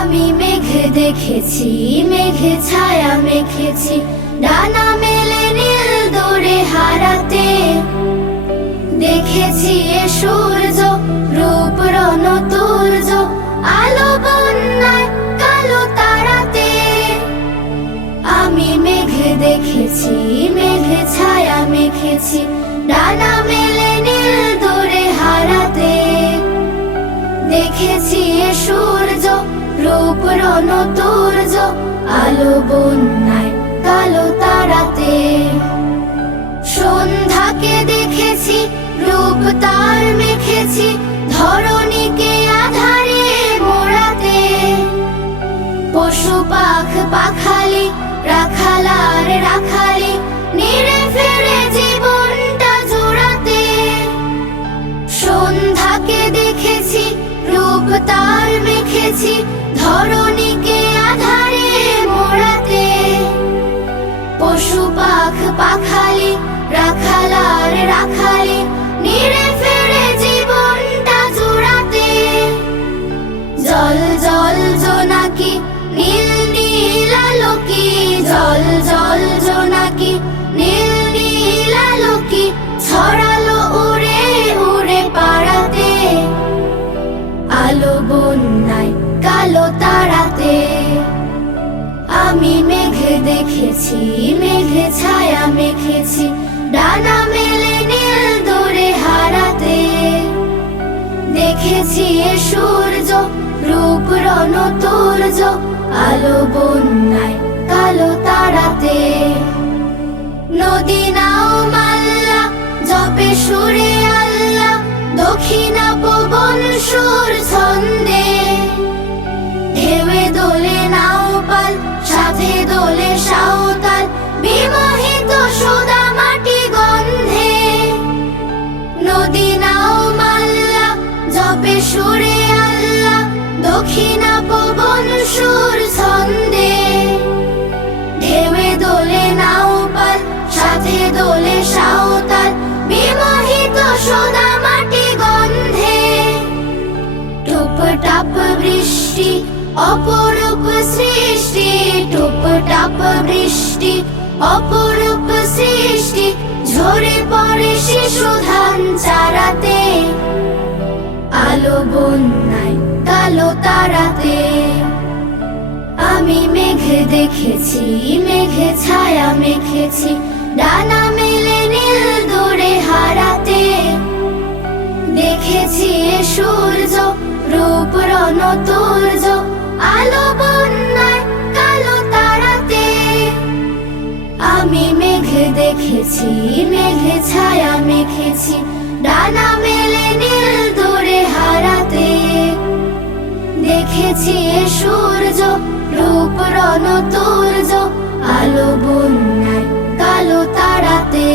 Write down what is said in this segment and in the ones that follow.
আমি মেঘ দেখেছি, মেঘে ছায়া মেখেছি, ডানা মেলে নীল দূরে হারাতে। দেখেছি এ সূর্য রূপ রণতুর্য, আলো বন্যায় কালো তারাতে। আমি মেঘ দেখেছি, মেঘে ছায়া মেখেছি, ডানা মেলে নীল দূরে হারাতে। দেখেছি এ সূর্য রূপ রণতুর্য, আলো বন্যায় কালো তারাতে। সন্ধ্যাকে দেখেছি রূপ তার মেখেছি, ধরণীকে আধারে মোড়াতে। পশু পাখ পাখালি রাখালার রাখালি, নিরে ফেরে জীবনটা জোড়াতে। সন্ধ্যাকে দেখেছি রূপ তার মেখেছি, ধরণীকে আধারে মোড়াতে। পশু পাখ পাখালি রাখালার রাখালি, নিরে ফেরে জীবনটা জোড়াতে। জল জল জোনাকি নীল নীল আলোকি, জল জল জোনাকি নীল নীল আলোকি, ছড়ালো উড়ে উড়ে পাড়াতে। আলো বন্যায় কালো তারাতে। আমি মেঘ দেখেছি, মেঘে ছায়া মেখেছি, ডানা মেলে নীল দূরে হারাতে। দেখেছি এ সূর্য রূপ রণতুর্য, আলো বন্যায় কালো তারাতে। নদী নাও মাল্লা জপে সুরে আল্লাহ, দক্ষিণা পবন সুর ছন্দে। ঢেউয়ে দোলে নাও পাল, সাথে দোলে সাঁওতাল, বিমোহিত সুদা মাটি গন্ধে। নদী নাও মাল্লা জপে সুরে আল্লাহ, দক্ষিণা পবন সুর ছন্দে। ঢেউয়ে দোলে নাও পাল, সাথে দোলে সাঁওতাল, বিমোহিত সুদা মাটি গন্ধে। টুপ টাপ বৃষ্টি অপরূপ সৃষ্টি, টুপ টাপ বৃষ্টি অপরূপ সৃষ্টি, ঝরে পড়ে শিশু ধান চারাতে। আলো বন্যায় কালো তারাতে। আমি মেঘ দেখেছি, মেঘে ছায়া মেখেছি, ডানা মেলে নীল দূরে হারাতে। দেখেছি এ সূর্য রূপ রণতুর্য, আলো বন্যায় কালো তারাতে। আমি মেঘ দেখেছি, মেঘে ছায়া মেখেছি, ডানা মেলে নীল দূরে হারাতে। দেখেছি এ সূর্য রূপ রণতুর্য, আলো বন্যায় কালো তারাতে।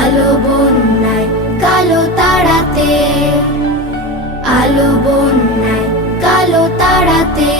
আলো বন্যায় কালো তারাতে। আলো বন্যায় কালো তারাতে।